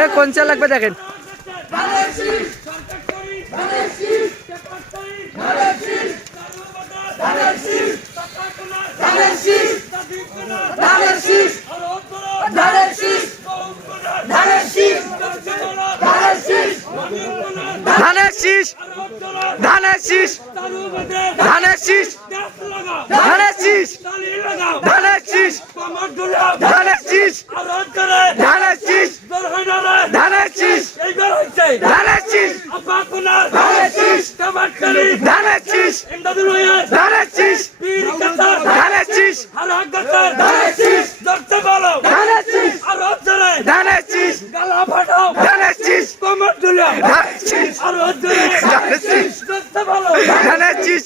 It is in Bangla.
এ কোন চা লাগবে দেখেন। ধানের শীষ, ধানের শীষ, ধানের শীষ, ধানের শীষ, ধানের শীষ, ধানের শীষ, ধানের শীষ, ধানের শীষ, ধানের শীষ, ধানের শীষ, ধানের শীষ, ধানের শীষ, ধানের শীষ, ধানের শীষ, ধানের শীষ, ধানের শীষ, ধানের শীষ, ধানের শীষ, ধানের শীষ।